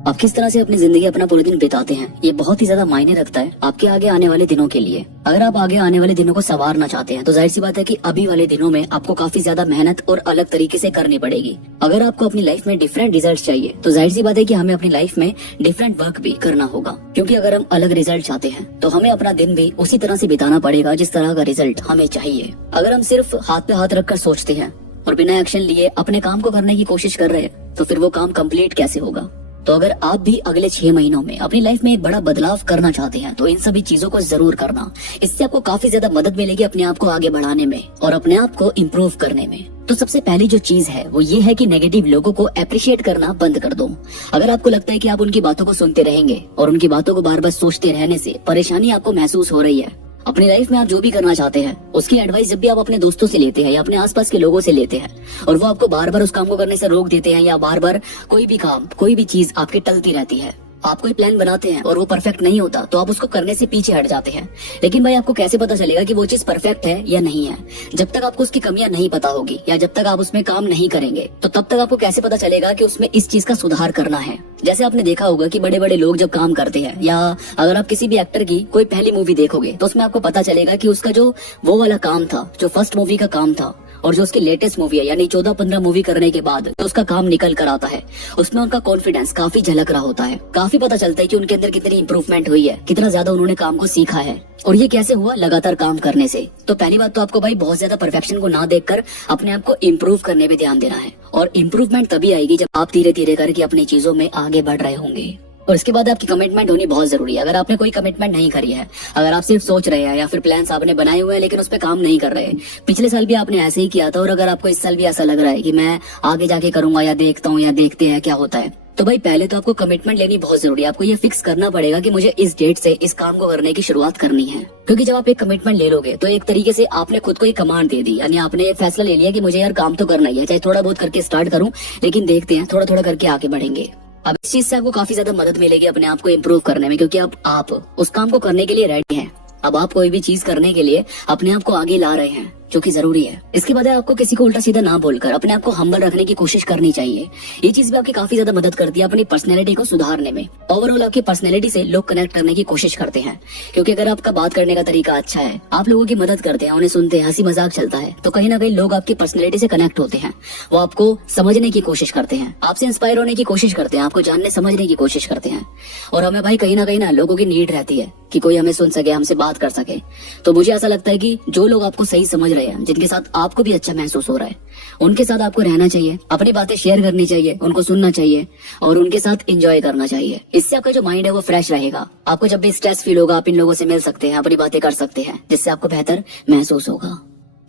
आप किस तरह से अपनी जिंदगी अपना पूरे दिन बिताते हैं, ये बहुत ही ज्यादा मायने रखता है आपके आगे आने वाले दिनों के लिए। अगर आप आगे आने वाले दिनों को संवारना चाहते हैं तो जाहिर सी बात है कि अभी वाले दिनों में आपको काफी ज्यादा मेहनत और अलग तरीके से करनी पड़ेगी। अगर आपको अपनी लाइफ में डिफरेंट रिजल्ट चाहिए तो जाहिर सी बात है कि हमें अपनी लाइफ में डिफरेंट वर्क भी करना होगा, क्योंकि अगर हम अलग रिजल्ट चाहते हैं तो हमें अपना दिन भी उसी तरह से बिताना पड़ेगा जिस तरह का रिजल्ट हमें चाहिए। अगर हम सिर्फ हाथ पे हाथ रखकर सोचते हैं और बिना एक्शन लिए अपने काम को करने की कोशिश कर रहे हैं तो फिर वो काम कंप्लीट कैसे होगा। तो अगर आप भी अगले 6 महीनों में अपनी लाइफ में एक बड़ा बदलाव करना चाहते हैं तो इन सभी चीजों को जरूर करना। इससे आपको काफी ज्यादा मदद मिलेगी अपने आप को आगे बढ़ाने में और अपने आप को इम्प्रूव करने में। तो सबसे पहली जो चीज है वो ये है कि नेगेटिव लोगों को अप्रिशिएट करना बंद कर दो। अगर आपको लगता है कि आप उनकी बातों को सुनते रहेंगे और उनकी बातों को बार बार सोचते रहने से परेशानी आपको महसूस हो रही है, अपनी लाइफ में आप जो भी करना चाहते हैं उसकी एडवाइस जब भी आप अपने दोस्तों से लेते हैं या अपने आसपास के लोगों से लेते हैं और वो आपको बार बार उस काम को करने से रोक देते हैं या बार बार कोई भी काम कोई भी चीज आपकी टलती रहती है, आप कोई प्लान बनाते हैं और वो परफेक्ट नहीं होता तो आप उसको करने से पीछे हट जाते हैं। लेकिन भाई आपको कैसे पता चलेगा कि वो चीज परफेक्ट है या नहीं है? जब तक आपको उसकी कमियां नहीं पता होगी या जब तक आप उसमें काम नहीं करेंगे तो तब तक आपको कैसे पता चलेगा कि उसमें इस चीज का सुधार करना है। जैसे आपने देखा होगा कि बड़े बड़े लोग जब काम करते हैं या अगर आप किसी भी एक्टर की कोई पहली मूवी देखोगे तो उसमें आपको पता चलेगा कि उसका जो वो वाला काम था, जो फर्स्ट मूवी का काम था और जो उसकी लेटेस्ट मूवी है यानी 14-15 मूवी करने के बाद तो उसका काम निकल कर आता है, उसमें उनका कॉन्फिडेंस काफी झलक रहा होता है। काफी पता चलता है कि उनके अंदर कितनी इंप्रूवमेंट हुई है, कितना ज्यादा उन्होंने काम को सीखा है। और ये कैसे हुआ? लगातार काम करने से। तो पहली बात तो आपको भाई बहुत ज्यादा परफेक्शन को ना देखकर अपने आप को इम्प्रूव करने पे ध्यान देना है। और इम्प्रूवमेंट तभी आएगी जब आप धीरे धीरे करके अपनी चीजों में आगे बढ़ रहे होंगे। और इसके बाद आपकी कमिटमेंट होनी बहुत जरूरी है। अगर आपने कोई कमिटमेंट नहीं करी है, अगर आप सिर्फ सोच रहे हैं या फिर प्लान्स आपने बनाए हुए हैं लेकिन उस पर काम नहीं कर रहे, पिछले साल भी आपने ऐसे ही किया था और अगर आपको इस साल भी ऐसा लग रहा है कि मैं आगे जाके करूंगा या देखता हूँ या देखते हैं क्या होता है, तो भाई पहले तो आपको कमिटमेंट लेनी बहुत जरूरी है। आपको ये फिक्स करना पड़ेगा कि मुझे इस डेट से इस काम को करने की शुरुआत करनी है। क्योंकि जब आप एक कमिटमेंट ले लोगे तो एक तरीके से आपने खुद को एक कमांड दे दी, यानी आपने एक फैसला ले लिया कि मुझे यार काम तो करना ही है, चाहे थोड़ा बहुत करके स्टार्ट करूं लेकिन देखते हैं, थोड़ा थोड़ा करके आगे बढ़ेंगे। अब इस चीज से आपको काफी ज्यादा मदद मिलेगी अपने आप को इम्प्रूव करने में, क्योंकि अब आप उस काम को करने के लिए रेडी हैं। अब आप कोई भी चीज करने के लिए अपने आप को आगे ला रहे हैं जो कि जरूरी है। इसके बाद आपको किसी को उल्टा सीधा ना बोलकर अपने आप को हम्बल रखने की कोशिश करनी चाहिए। ये चीज भी आपकी काफी ज्यादा मदद करती है अपनी पर्सनैलिटी को सुधारने में। ओवरऑल आपकी पर्सनैलिटी से लोग कनेक्ट करने की कोशिश करते हैं, क्योंकि अगर आपका बात करने का तरीका अच्छा है, आप लोगों की मदद करते हैं, उन्हें सुनते हैं, हंसी मजाक चलता है, तो कहीं ना कहीं लोग आपकी पर्सनैलिटी से कनेक्ट होते हैं। वो आपको समझने की कोशिश करते हैं, आपसे इंस्पायर होने की कोशिश करते हैं, आपको जानने समझने की कोशिश करते हैं। और हमें भाई कहीं ना लोगों की नीड रहती है कि कोई हमें सुन सके, हमसे बात कर सके। तो मुझे ऐसा लगता है कि जो लोग आपको सही समझ रहे हैं, जिनके साथ आपको भी अच्छा महसूस हो रहा है, उनके साथ आपको रहना चाहिए, अपनी बातें शेयर करनी चाहिए, उनको सुनना चाहिए और उनके साथ एंजॉय करना चाहिए। इससे आपका जो माइंड है वो फ्रेश रहेगा। आपको जब भी स्ट्रेस फील होगा आप इन लोगों से मिल सकते हैं, अपनी बातें कर सकते हैं, जिससे आपको बेहतर महसूस होगा।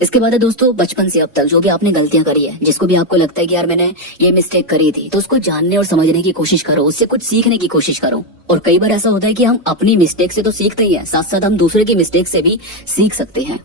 इसके बाद है दोस्तों, बचपन से अब तक जो भी आपने गलतियां करी है, जिसको भी आपको लगता है कि यार मैंने ये मिस्टेक करी थी, तो उसको जानने और समझने की कोशिश करो, उससे कुछ सीखने की कोशिश करो। और कई बार ऐसा होता है कि हम अपनी मिस्टेक से तो सीखते ही हैं, साथ साथ हम दूसरे की मिस्टेक से भी सीख सकते हैं।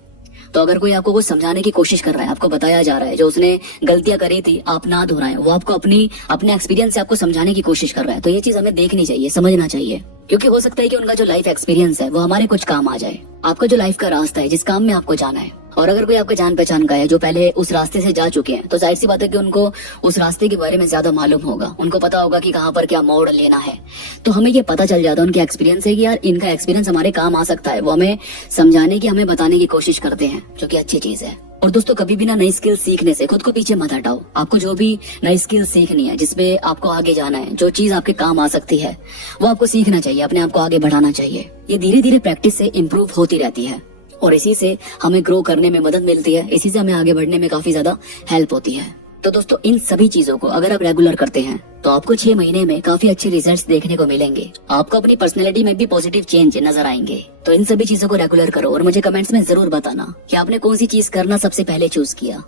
तो अगर कोई आपको कुछ समझाने की कोशिश कर रहा है, आपको बताया जा रहा है जो उसने गलतियां करी थी आप ना दोहराएं, वो आपको अपने एक्सपीरियंस से आपको समझाने की कोशिश कर रहा है, तो ये चीज हमें देखनी चाहिए, समझना चाहिए। क्योंकि हो सकता है कि उनका जो लाइफ एक्सपीरियंस है वो हमारे कुछ काम आ जाए। आपका जो लाइफ का रास्ता है, जिस काम में आपको जाना है, और अगर कोई आपका जान पहचान का है जो पहले उस रास्ते से जा चुके हैं, तो जाहिर सी बात है कि उनको उस रास्ते के बारे में ज्यादा मालूम होगा, उनको पता होगा कि कहाँ पर क्या मोड़ लेना है। तो हमें ये पता चल जाता है उनके एक्सपीरियंस से कि यार इनका एक्सपीरियंस हमारे काम आ सकता है। वो हमें समझाने की, हमें बताने की कोशिश करते हैं, जो कि अच्छी चीज है। और दोस्तों कभी भी ना नई स्किल सीखने से खुद को पीछे मत हटाओ। आपको जो भी नई स्किल सीखनी है, जिसमें आपको आगे जाना है, जो चीज आपके काम आ सकती है, वो आपको सीखना चाहिए, अपने आप को आगे बढ़ाना चाहिए। ये धीरे धीरे प्रैक्टिस से इम्प्रूव होती रहती है और इसी से हमें ग्रो करने में मदद मिलती है, इसी से हमें आगे बढ़ने में काफी ज्यादा हेल्प होती है। तो दोस्तों इन सभी चीजों को अगर आप रेगुलर करते हैं तो आपको 6 महीने में काफी अच्छे रिजल्ट्स देखने को मिलेंगे। आपको अपनी पर्सनैलिटी में भी पॉजिटिव चेंज नजर आएंगे। तो इन सभी चीजों को रेगुलर करो और मुझे कमेंट्स में जरूर बताना कि आपने कौन सी चीज करना सबसे पहले चूज किया।